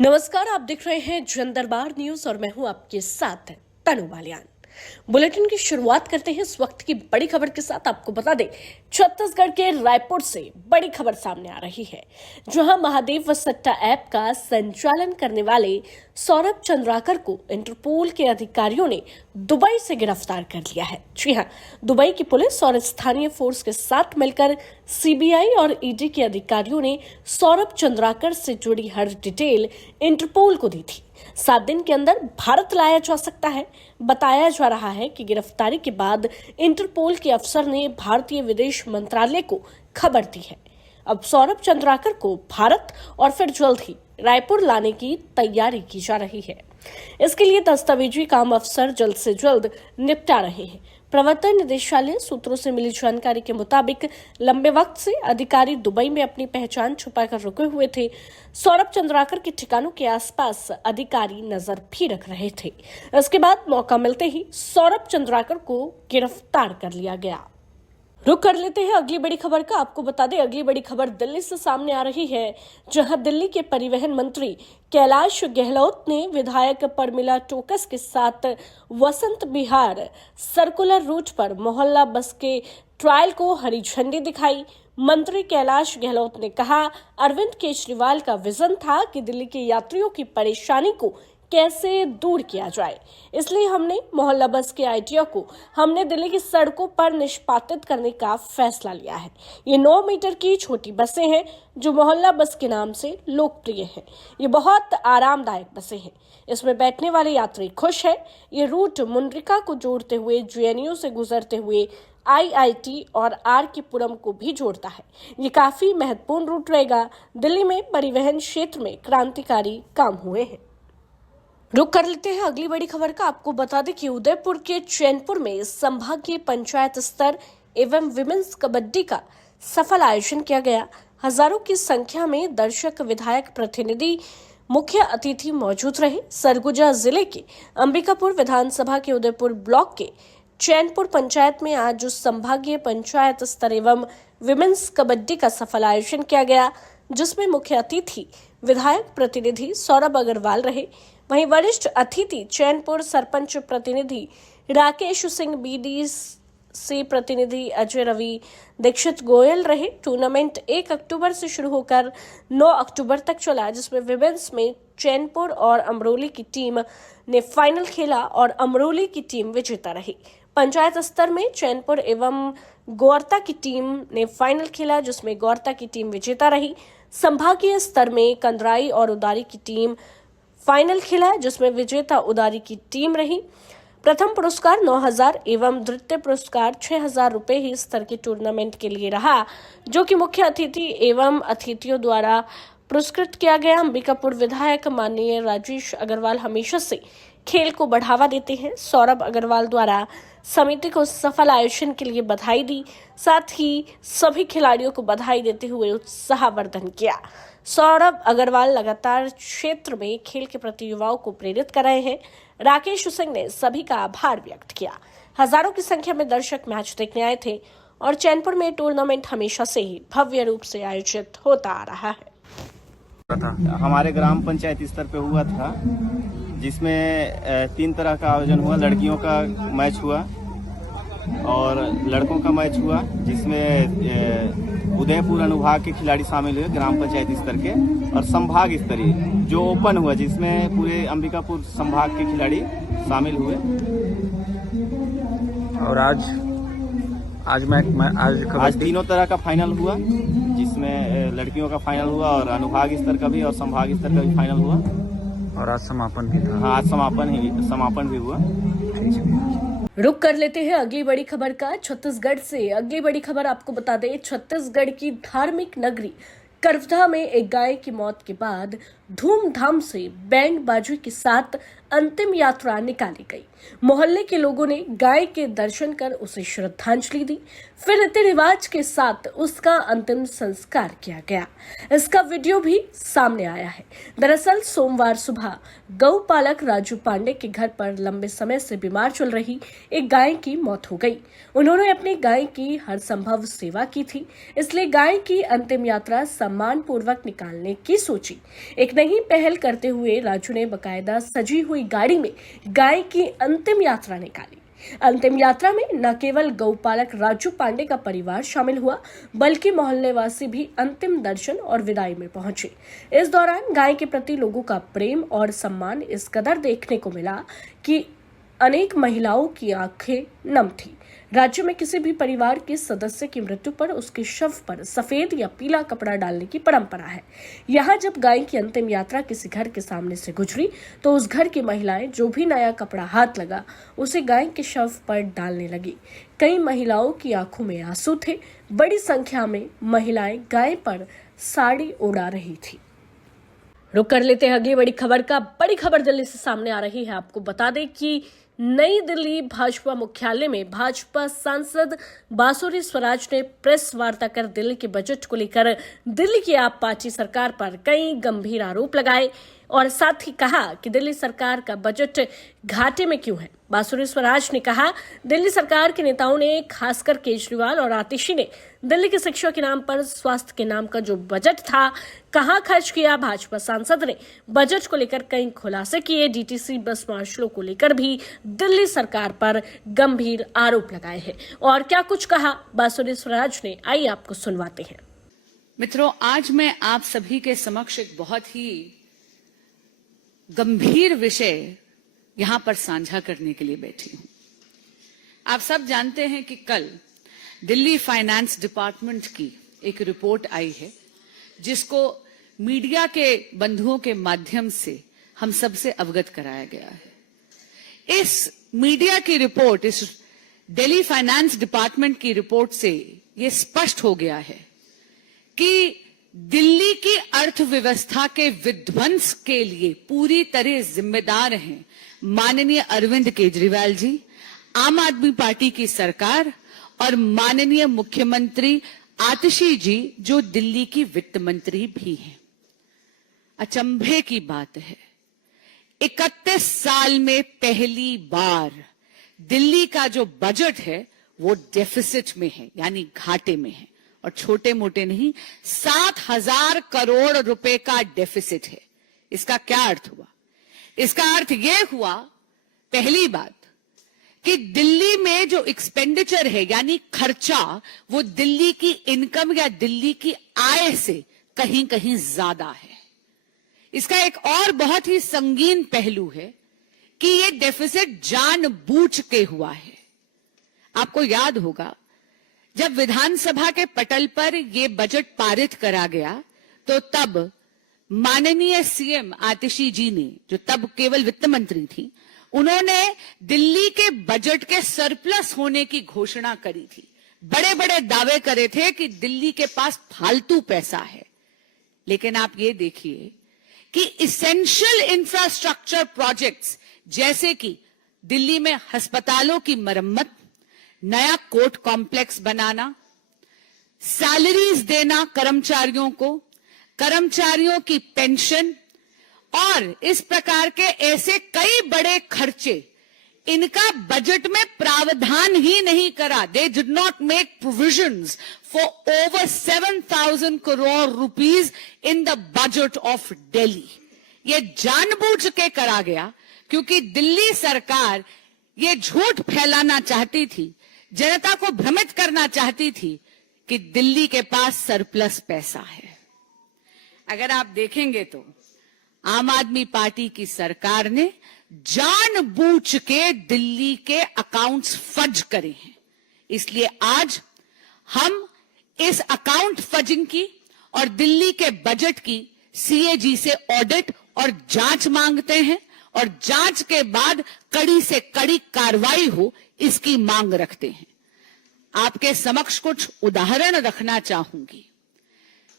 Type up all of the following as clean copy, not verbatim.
नमस्कार, आप देख रहे हैं जन दरबार न्यूज और मैं हूं आपके साथ तनु बालियान। बुलेटिन की शुरुआत करते हैं इस वक्त की बड़ी खबर के साथ। आपको बता दें, छत्तीसगढ़ के रायपुर से बड़ी खबर सामने आ रही है, जहां महादेव व सट्टा ऐप का संचालन करने वाले सौरभ चंद्राकर को इंटरपोल के अधिकारियों ने दुबई से गिरफ्तार कर लिया है। जी हां, दुबई की पुलिस और स्थानीय फोर्स के साथ मिलकर सीबीआई और ईडी के अधिकारियों ने सौरभ चंद्राकर से जुड़ी हर डिटेल इंटरपोल को दी थी। 7 दिन के अंदर भारत लाया जा सकता है। बताया जा रहा है कि गिरफ्तारी के बाद इंटरपोल के अफसर ने भारतीय विदेश मंत्रालय को खबर दी है। अब सौरभ चंद्राकर को भारत और फिर जल्द ही रायपुर लाने की तैयारी की जा रही है। इसके लिए दस्तावेजी काम अफसर जल्द से जल्द निपटा रहे हैं। प्रवर्तन निदेशालय सूत्रों से मिली जानकारी के मुताबिक लंबे वक्त से अधिकारी दुबई में अपनी पहचान छुपाकर रुके हुए थे। सौरभ चंद्राकर के ठिकानों के आसपास अधिकारी नजर भी रख रहे थे। इसके बाद मौका मिलते ही सौरभ चंद्राकर को गिरफ्तार कर लिया गया। रुक कर लेते हैं अगली बड़ी खबर का। आपको बता दें, अगली बड़ी खबर दिल्ली से सामने आ रही है, जहां दिल्ली के परिवहन मंत्री कैलाश गहलोत ने विधायक परमिला टोकस के साथ वसंत विहार सर्कुलर रूट पर मोहल्ला बस के ट्रायल को हरी झंडी दिखाई। मंत्री कैलाश गहलोत ने कहा, अरविंद केजरीवाल का विजन था कि दिल्ली के यात्रियों की परेशानी को कैसे दूर किया जाए, इसलिए हमने मोहल्ला बस के आइडिया को हमने दिल्ली की सड़कों पर निष्पादित करने का फैसला लिया है। ये 9 मीटर की छोटी बसें हैं जो मोहल्ला बस के नाम से लोकप्रिय हैं। ये बहुत आरामदायक बसें हैं, इसमें बैठने वाले यात्री खुश हैं। ये रूट मुंड्रिका को जोड़ते हुए जेएनयू से गुजरते हुए आईआईटी और आर.के. पुरम को भी जोड़ता है। ये काफी महत्वपूर्ण रूट रहेगा। दिल्ली में परिवहन क्षेत्र में क्रांतिकारी काम हुए हैं। रुक कर लेते हैं अगली बड़ी खबर का। आपको बता दें कि उदयपुर के चैनपुर में संभागीय पंचायत स्तर एवं विमेंस कबड्डी का सफल आयोजन किया गया। हजारों की संख्या में दर्शक, विधायक, प्रतिनिधि, मुख्य अतिथि मौजूद रहे। सरगुजा जिले के अंबिकापुर विधानसभा के उदयपुर ब्लॉक के चैनपुर पंचायत में आज संभागीय पंचायत स्तर एवं विमेंस कबड्डी का सफल आयोजन किया गया, जिसमें मुख्य अतिथि विधायक प्रतिनिधि सौरभ अग्रवाल रहे। वहीं वरिष्ठ अतिथि चैनपुर सरपंच प्रतिनिधि राकेश सिंह, बीडीसी प्रतिनिधि अजय रवि, दीक्षित गोयल रहे। टूर्नामेंट 1 अक्टूबर से शुरू होकर 9 अक्टूबर तक चला, जिसमें विमेंस में चैनपुर और अमरोली की टीम ने फाइनल खेला और अमरोली की टीम विजेता रही। पंचायत स्तर में चैनपुर एवं गोरता की टीम ने फाइनल खेला, जिसमें गोरता की टीम विजेता रही। संभागीय स्तर में कंदराई और उदारी की टीम फाइनल खेला, जिसमें विजेता उदारी की टीम रही। प्रथम पुरस्कार 9,000 एवं द्वितीय पुरस्कार 6,000 रुपए ही स्तर के टूर्नामेंट के लिए रहा, जो कि मुख्य अतिथि एवं अतिथियों द्वारा पुरस्कृत किया गया। अंबिकापुर विधायक माननीय राजेश अग्रवाल हमेशा से खेल को बढ़ावा देते हैं। सौरभ अग्रवाल द्वारा समिति को सफल आयोजन के लिए बधाई दी, साथ ही सभी खिलाड़ियों को बधाई देते हुए उत्साहवर्धन किया। सौरभ अग्रवाल लगातार क्षेत्र में खेल के प्रति युवाओं को प्रेरित कर रहे हैं। राकेश सिंह ने सभी का आभार व्यक्त किया। हजारों की संख्या में दर्शक मैच देखने आए थे और चैनपुर में टूर्नामेंट हमेशा से ही भव्य रूप से आयोजित होता आ रहा है। हमारे ग्राम पंचायत स्तर पे हुआ था, जिसमें 3 तरह का आयोजन हुआ। लड़कियों का मैच हुआ और लड़कों का मैच हुआ, जिसमें उदयपुर अनुभाग के खिलाड़ी शामिल हुए ग्राम पंचायत स्तर के, और संभाग स्तरीय जो ओपन हुआ, जिसमें पूरे अंबिकापुर संभाग के खिलाड़ी शामिल हुए। और आज तीनों तरह का फाइनल हुआ, जिसमें लड़कियों का फाइनल हुआ और अनुभाग स्तर का भी और संभाग स्तर का भी फाइनल हुआ। और आज समापन भी था। हाँ, आज समापन भी हुआ। रुक कर लेते हैं अगली बड़ी खबर का। छत्तीसगढ़ से अगली बड़ी खबर आपको बता दें, छत्तीसगढ़ की धार्मिक नगरी करवधा में एक गाय की मौत के बाद धूमधाम से बैंड बाजी के साथ अंतिम यात्रा निकाली गई। मोहल्ले के लोगों ने गाय के दर्शन कर उसे श्रद्धांजलि दी, फिर रीति रिवाज के साथ उसका अंतिम संस्कार किया गया। इसका वीडियो भी सामने आया है। दरअसल सोमवार सुबह गौपालक राजू पांडे के घर पर लंबे समय से बीमार चल रही एक गाय की मौत हो गई। उन्होंने अपनी गाय की हर संभव सेवा की थी, इसलिए गाय की अंतिम यात्रा सम्मान पूर्वक निकालने की सोची। एक नई पहल करते हुए राजू ने बकायदा सजी हुई गाड़ी में गाय की अंतिम यात्रा निकाली। अंतिम यात्रा में न केवल गौपालक राजू पांडे का परिवार शामिल हुआ, बल्कि मोहल्लेवासी भी अंतिम दर्शन और विदाई में पहुंचे। इस दौरान गाय के प्रति लोगों का प्रेम और सम्मान इस कदर देखने को मिला कि अनेक महिलाओं की आंखें नम थी। राज्य में किसी भी परिवार के सदस्य की मृत्यु पर उसके शव पर सफेद या पीला कपड़ा डालने की परंपरा है। यहाँ जब गाय की अंतिम यात्रा किसी घर के सामने से गुजरी तो उस घर की महिलाएं जो भी नया कपड़ा हाथ लगा उसे गाय के शव पर डालने लगी। कई महिलाओं की आंखों में आंसू थे। बड़ी संख्या में महिलाएं गाय पर साड़ी उड़ा रही थी। रुक कर लेते हैं अगली बड़ी खबर का। बड़ी खबर दिल्ली से सामने आ रही है। आपको बता दें कि नई दिल्ली भाजपा मुख्यालय में भाजपा सांसद बांसुरी स्वराज ने प्रेस वार्ता कर दिल्ली के बजट को लेकर दिल्ली की आप पार्टी सरकार पर कई गंभीर आरोप लगाए और साथ ही कहा कि दिल्ली सरकार का बजट घाटे में क्यों है। बांसुरी स्वराज ने कहा, दिल्ली सरकार के नेताओं ने, खासकर केजरीवाल और आतिशी ने दिल्ली की शिक्षा के नाम पर स्वास्थ्य के नाम का जो बजट था कहां खर्च किया। भाजपा सांसद ने बजट को लेकर कई खुलासे किए। डीटीसी बस मार्शलों को लेकर भी दिल्ली सरकार पर गंभीर आरोप लगाए हैं। और क्या कुछ कहा बांसुरी स्वराज ने, आइए आपको सुनवाते हैं। मित्रों, आज मैं आप सभी के समक्ष एक बहुत ही गंभीर विषय यहां पर साझा करने के लिए बैठी हूं। आप सब जानते हैं कि कल दिल्ली फाइनेंस डिपार्टमेंट की एक रिपोर्ट आई है, जिसको मीडिया के बंधुओं के माध्यम से हम सबसे अवगत कराया गया है। इस मीडिया की रिपोर्ट, इस दिल्ली फाइनेंस डिपार्टमेंट की रिपोर्ट से ये स्पष्ट हो गया है कि दिल्ली की अर्थव्यवस्था के विध्वंस के लिए पूरी तरह जिम्मेदार हैं माननीय अरविंद केजरीवाल जी, आम आदमी पार्टी की सरकार और माननीय मुख्यमंत्री आतिशी जी, जो दिल्ली की वित्त मंत्री भी हैं। अचंभे की बात है, 31 साल में पहली बार दिल्ली का जो बजट है वो डेफिसिट में है, यानी घाटे में है। और छोटे मोटे नहीं, 7,000 करोड़ रुपए का डेफिसिट है। इसका क्या अर्थ हुआ? इसका अर्थ यह हुआ, पहली बात, कि दिल्ली में जो एक्सपेंडिचर है यानी खर्चा, वो दिल्ली की इनकम या दिल्ली की आय से कहीं कहीं ज्यादा है। इसका एक और बहुत ही संगीन पहलू है कि ये डेफिसिट जानबूझ के हुआ है। आपको याद होगा, जब विधानसभा के पटल पर यह बजट पारित करा गया तो तब माननीय सीएम आतिशी जी ने, जो तब केवल वित्त मंत्री थी, उन्होंने दिल्ली के बजट के सरप्लस होने की घोषणा करी थी। बड़े बड़े दावे करे थे कि दिल्ली के पास फालतू पैसा है। लेकिन आप ये देखिए कि इसेंशियल इंफ्रास्ट्रक्चर प्रोजेक्ट्स, जैसे कि दिल्ली में अस्पतालों की मरम्मत, नया कोर्ट कॉम्प्लेक्स बनाना, सैलरीज देना कर्मचारियों को, कर्मचारियों की पेंशन और इस प्रकार के ऐसे कई बड़े खर्चे, इनका बजट में प्रावधान ही नहीं करा। They did not make provisions for over 7,000 crore rupees in the budget of Delhi. ये जानबूझ के करा गया क्योंकि दिल्ली सरकार ये झूठ फैलाना चाहती थी, जनता को भ्रमित करना चाहती थी कि दिल्ली के पास सरप्लस पैसा है। अगर आप देखेंगे तो आम आदमी पार्टी की सरकार ने जानबूझ के दिल्ली के अकाउंट्स फज करे हैं। इसलिए आज हम इस अकाउंट फजिंग की और दिल्ली के बजट की सीएजी से ऑडिट और जांच मांगते हैं और जांच के बाद कड़ी से कड़ी कार्रवाई हो, इसकी मांग रखते हैं। आपके समक्ष कुछ उदाहरण रखना चाहूंगी।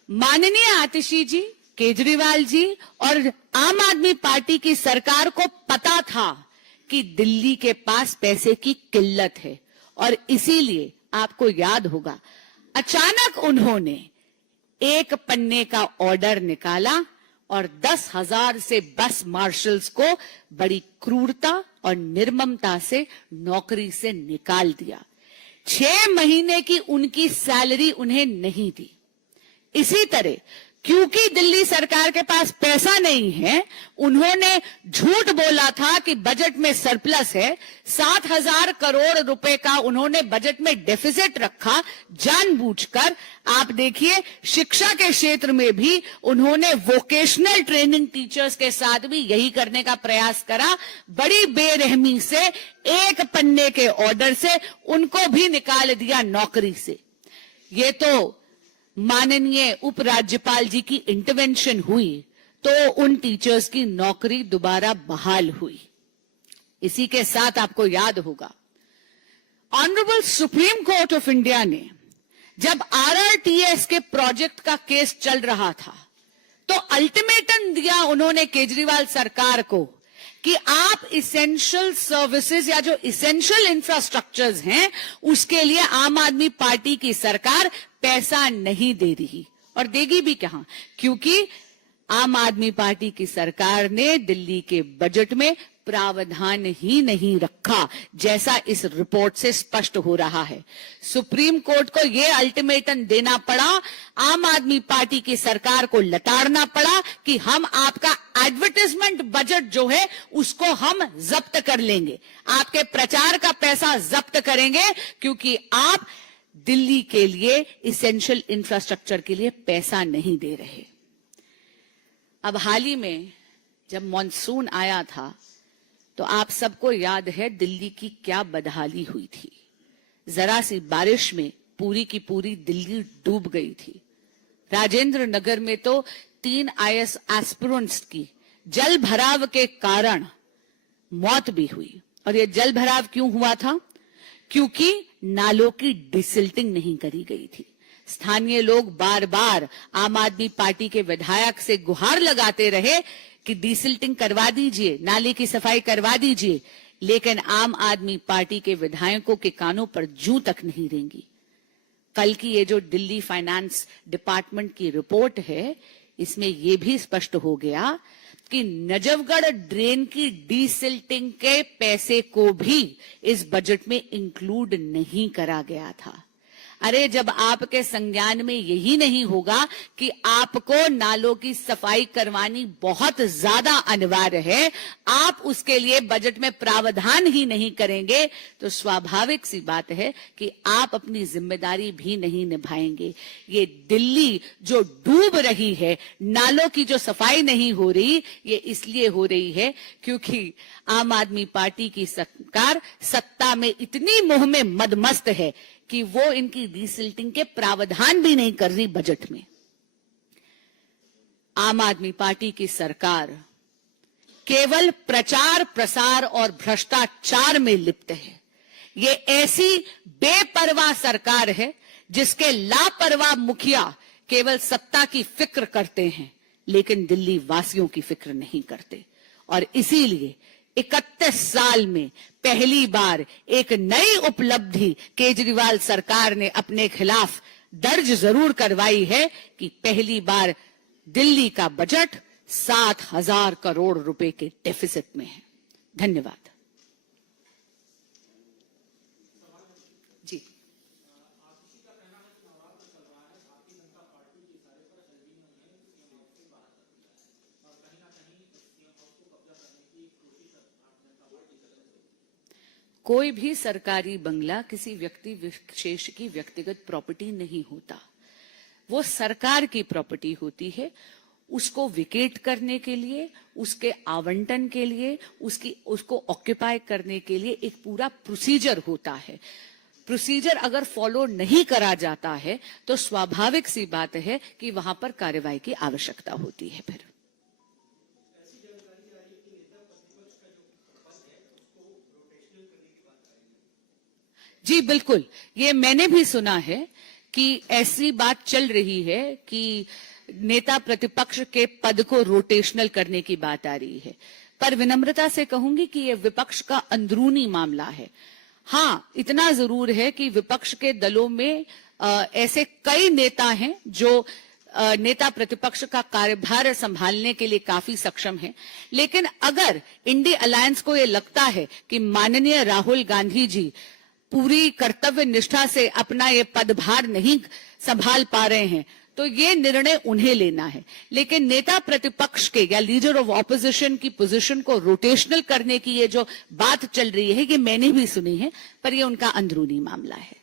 माननीय आतिशी जी केजरीवाल जी और आम आदमी पार्टी की सरकार को पता था कि दिल्ली के पास पैसे की किल्लत है और इसीलिए आपको याद होगा अचानक उन्होंने एक पन्ने का ऑर्डर निकाला और 10,000 से बस मार्शल्स को बड़ी क्रूरता और निर्ममता से नौकरी से निकाल दिया। 6 महीने की उनकी सैलरी उन्हें नहीं दी। इसी तरह क्योंकि दिल्ली सरकार के पास पैसा नहीं है, उन्होंने झूठ बोला था कि बजट में सरप्लस है। 7,000 करोड़ रुपए का उन्होंने बजट में डेफिसिट रखा जानबूझकर। आप देखिए शिक्षा के क्षेत्र में भी उन्होंने वोकेशनल ट्रेनिंग टीचर्स के साथ भी यही करने का प्रयास करा। बड़ी बेरहमी से एक पन्ने के ऑर्डर से उनको भी निकाल दिया नौकरी से। ये तो माननीय उपराज्यपाल जी की इंटरवेंशन हुई तो उन टीचर्स की नौकरी दोबारा बहाल हुई। इसी के साथ आपको याद होगा honourable supreme court of India ने जब आरआरटीएस के प्रोजेक्ट का केस चल रहा था तो अल्टीमेटम दिया उन्होंने केजरीवाल सरकार को कि आप इसेंशियल सर्विसेज या जो इसेंशियल इंफ्रास्ट्रक्चर्स हैं उसके लिए आम आदमी पार्टी की सरकार पैसा नहीं दे रही और देगी भी कहां, क्योंकि आम आदमी पार्टी की सरकार ने दिल्ली के बजट में प्रावधान ही नहीं रखा, जैसा इस रिपोर्ट से स्पष्ट हो रहा है। सुप्रीम कोर्ट को यह अल्टीमेटम देना पड़ा, आम आदमी पार्टी की सरकार को लताड़ना पड़ा कि हम आपका एडवर्टाइजमेंट बजट जो है उसको हम जब्त कर लेंगे, आपके प्रचार का पैसा जब्त करेंगे, क्योंकि आप दिल्ली के लिए इसेंशियल इंफ्रास्ट्रक्चर के लिए पैसा नहीं दे रहे। अब हाल ही में जब मॉनसून आया था तो आप सबको याद है दिल्ली की क्या बदहाली हुई थी। जरा सी बारिश में पूरी की पूरी दिल्ली डूब गई थी। राजेंद्र नगर में तो 3 IAS एस्पिरेंट्स की जल भराव के कारण मौत भी हुई। और यह जल भराव क्यों हुआ था? क्योंकि नालों की डिसिल्टिंग नहीं करी गई थी। स्थानीय लोग बार बार आम आदमी पार्टी के विधायक से गुहार लगाते रहे कि डिसिल्टिंग करवा दीजिए, नाले की सफाई करवा दीजिए, लेकिन आम आदमी पार्टी के विधायकों के कानों पर जूं तक नहीं रेंगी। कल की ये जो दिल्ली फाइनेंस डिपार्टमेंट की रिपोर्ट है, इसमें यह भी स्पष्ट हो गया कि नजफगढ़ ड्रेन की डिसिल्टिंग के पैसे को भी इस बजट में इंक्लूड नहीं करा गया था। अरे जब आपके संज्ञान में यही नहीं होगा कि आपको नालों की सफाई करवानी बहुत ज्यादा अनिवार्य है, आप उसके लिए बजट में प्रावधान ही नहीं करेंगे, तो स्वाभाविक सी बात है कि आप अपनी जिम्मेदारी भी नहीं निभाएंगे। ये दिल्ली जो डूब रही है, नालों की जो सफाई नहीं हो रही, ये इसलिए हो रही है क्योंकि आम आदमी पार्टी की सरकार सत्ता में इतनी मोह में मदमस्त है कि वो इनकी डिसिल्टिंग के प्रावधान भी नहीं कर रही बजट में। आम आदमी पार्टी की सरकार केवल प्रचार प्रसार और भ्रष्टाचार में लिप्त है। ये ऐसी बेपरवाह सरकार है जिसके लापरवाह मुखिया केवल सत्ता की फिक्र करते हैं, लेकिन दिल्ली वासियों की फिक्र नहीं करते। और इसीलिए 31 साल में पहली बार एक नई उपलब्धि केजरीवाल सरकार ने अपने खिलाफ दर्ज जरूर करवाई है कि पहली बार दिल्ली का बजट 7,000 करोड़ रुपए के डेफिसिट में है। धन्यवाद। जी, कोई भी सरकारी बंगला किसी व्यक्ति विशेष की व्यक्तिगत प्रॉपर्टी नहीं होता, वो सरकार की प्रॉपर्टी होती है। उसको विकेट करने के लिए, उसके आवंटन के लिए, उसको ऑक्यूपाई करने के लिए एक पूरा प्रोसीजर होता है। प्रोसीजर अगर फॉलो नहीं करा जाता है तो स्वाभाविक सी बात है कि वहां पर कार्रवाई की आवश्यकता होती है। फिर जी बिल्कुल, ये मैंने भी सुना है कि ऐसी बात चल रही है कि नेता प्रतिपक्ष के पद को रोटेशनल करने की बात आ रही है, पर विनम्रता से कहूंगी कि यह विपक्ष का अंदरूनी मामला है। हाँ, इतना जरूर है कि विपक्ष के दलों में ऐसे कई नेता हैं जो नेता प्रतिपक्ष का कार्यभार संभालने के लिए काफी सक्षम है, लेकिन अगर इंडी अलायंस को ये लगता है कि माननीय राहुल गांधी जी पूरी कर्तव्य निष्ठा से अपना ये पदभार नहीं संभाल पा रहे हैं, तो ये निर्णय उन्हें लेना है। लेकिन नेता प्रतिपक्ष के या लीडर ऑफ ऑपोजिशन की पोजीशन को रोटेशनल करने की ये जो बात चल रही है, ये मैंने भी सुनी है, पर ये उनका अंदरूनी मामला है।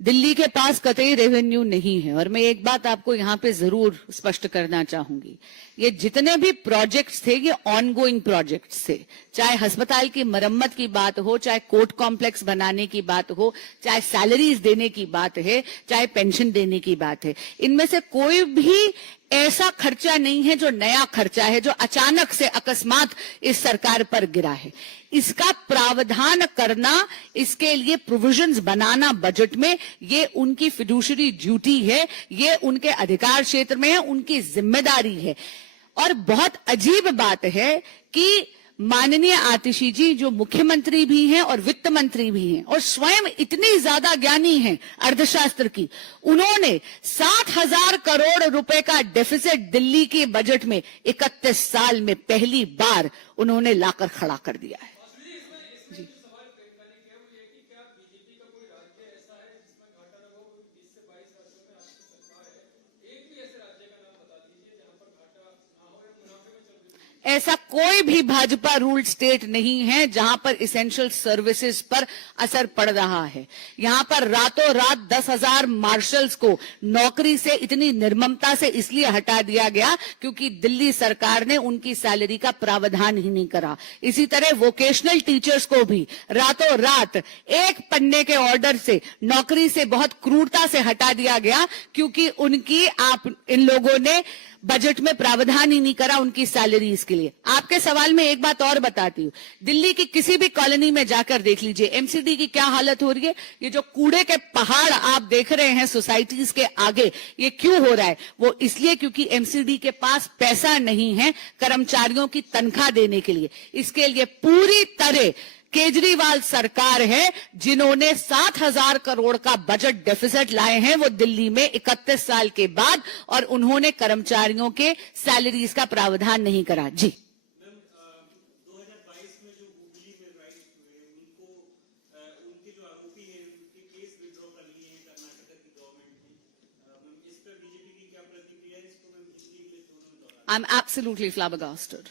दिल्ली के पास कतई रेवेन्यू नहीं है, और मैं एक बात आपको यहाँ पे जरूर स्पष्ट करना चाहूंगी, ये जितने भी प्रोजेक्ट्स थे ये ऑनगोइंग प्रोजेक्ट्स थे। चाहे अस्पताल की मरम्मत की बात हो, चाहे कोर्ट कॉम्प्लेक्स बनाने की बात हो, चाहे सैलरीज देने की बात है, चाहे पेंशन देने की बात है, इनमें से कोई भी ऐसा खर्चा नहीं है जो नया खर्चा है, जो अचानक से अकस्मात इस सरकार पर गिरा है। इसका प्रावधान करना, इसके लिए प्रोविजंस बनाना बजट में, ये उनकी फिड्यूशरी ड्यूटी है, ये उनके अधिकार क्षेत्र में है, उनकी जिम्मेदारी है। और बहुत अजीब बात है कि माननीय आतिशी जी जो मुख्यमंत्री भी हैं और वित्त मंत्री भी हैं और स्वयं इतनी ज्यादा ज्ञानी हैं अर्थशास्त्र की, उन्होंने 60,000 करोड़ रुपए का डेफिसिट दिल्ली के बजट में 31 साल में पहली बार उन्होंने लाकर खड़ा कर दिया है। ऐसा कोई भी भाजपा रूल्ड स्टेट नहीं है जहां पर इसेंशियल सर्विसेज पर असर पड़ रहा है। यहां पर रातों रात 10,000 मार्शल्स को नौकरी से इतनी निर्ममता से इसलिए हटा दिया गया क्योंकि दिल्ली सरकार ने उनकी सैलरी का प्रावधान ही नहीं करा। इसी तरह वोकेशनल टीचर्स को भी रातों रात एक पन्ने के ऑर्डर से नौकरी से बहुत क्रूरता से हटा दिया गया क्योंकि उनकी इन लोगों ने बजट में प्रावधान ही नहीं करा उनकी सैलरीज के लिए। आपके सवाल में एक बात और बताती हूँ, दिल्ली की किसी भी कॉलोनी में जाकर देख लीजिए एमसीडी की क्या हालत हो रही है। ये जो कूड़े के पहाड़ आप देख रहे हैं सोसाइटीज के आगे, ये क्यों हो रहा है? वो इसलिए क्योंकि एमसीडी के पास पैसा नहीं है कर्मचारियों की तनख्वाह देने के लिए। इसके लिए पूरी तरह केजरीवाल सरकार है जिन्होंने 60,000 करोड़ का बजट डेफिसिट लाए हैं वो दिल्ली में 31 साल के बाद, और उन्होंने कर्मचारियों के सैलरीज का प्रावधान नहीं करा। जी, 2022 में जो हुगली में राइट हुए उनके जो आरोपी हैं उनके केस विड्रॉ कर लिए हैं कर्नाटक की गवर्नमेंट ने। इस पर बीजेपी की क्या प्रतिक्रिया है? इसको मैं पिछली I'm absolutely flabbergasted.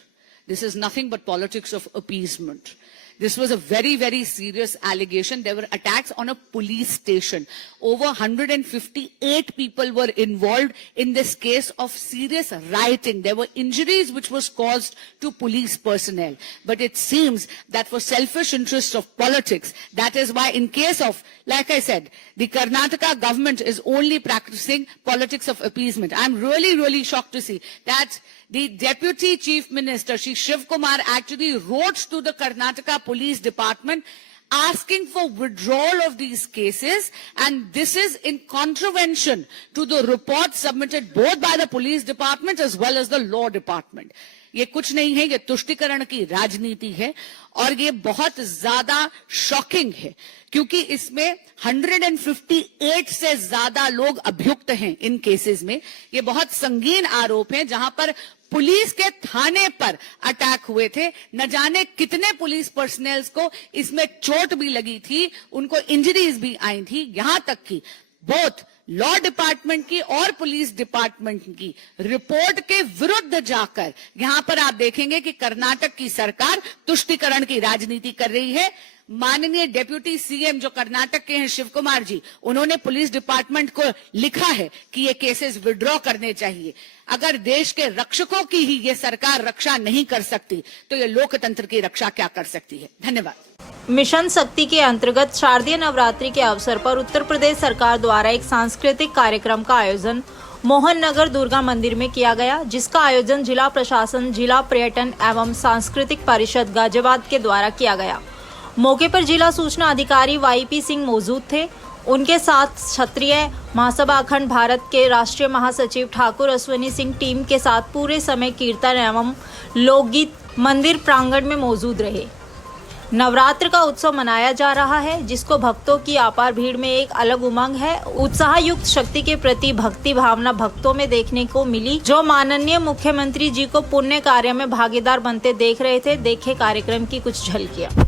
This is nothing but politics of appeasement. This was a very, very serious allegation. There were attacks on a police station. Over 158 people were involved in this case of serious rioting. There were injuries which was caused to police personnel. But it seems that for selfish interests of politics, that is why in case of, like I said, the Karnataka government is only practicing politics of appeasement. I'm really, really shocked to see that the Deputy Chief Minister, Shri Shiv Kumar, actually wrote to the Karnataka Police Department asking for withdrawal of these cases, and this is in contravention to the report submitted both by the Police Department as well as the Law Department. ये कुछ नहीं है, ये तुष्टीकरण की राजनीति है और ये बहुत ज्यादा शॉकिंग है क्योंकि इसमें 158 से ज्यादा लोग अभियुक्त हैं इन केसेस में। ये बहुत संगीन आरोप हैं जहां पर पुलिस के थाने पर अटैक हुए थे। न जाने कितने पुलिस पर्सनल्स को इसमें चोट भी लगी थी, उनको इंजरीज भी आई थी। यहां तक कि बोथ लॉ डिपार्टमेंट की और पुलिस डिपार्टमेंट की रिपोर्ट के विरुद्ध जाकर यहां पर आप देखेंगे कि कर्नाटक की सरकार तुष्टीकरण की राजनीति कर रही है। माननीय डेप्यूटी सीएम जो कर्नाटक के हैं शिव कुमार जी, उन्होंने पुलिस डिपार्टमेंट को लिखा है कि ये केसेस विड्रॉ करने चाहिए। अगर देश के रक्षकों की ही ये सरकार रक्षा नहीं कर सकती तो ये लोकतंत्र की रक्षा क्या कर सकती है? धन्यवाद। मिशन शक्ति के अंतर्गत शारदीय नवरात्रि के अवसर पर उत्तर प्रदेश सरकार द्वारा एक सांस्कृतिक कार्यक्रम का आयोजन मोहन नगर दुर्गा मंदिर में किया गया, जिसका आयोजन जिला प्रशासन, जिला पर्यटन एवं सांस्कृतिक परिषद गाजियाबाद के द्वारा किया गया। मौके पर जिला सूचना अधिकारी YP सिंह मौजूद थे। उनके साथ क्षत्रिय महासभा अखंड भारत के राष्ट्रीय महासचिव ठाकुर अश्विनी सिंह टीम के साथ पूरे समय कीर्तन एवं लोकगीत मंदिर प्रांगण में मौजूद रहे। नवरात्र का उत्सव मनाया जा रहा है, जिसको भक्तों की अपार भीड़ में एक अलग उमंग है। उत्साह युक्त शक्ति के प्रति भक्ति भावना भक्तों में देखने को मिली, जो माननीय मुख्यमंत्री जी को पुण्य कार्य में भागीदार बनते देख रहे थे। देखे कार्यक्रम की कुछ झलकियां।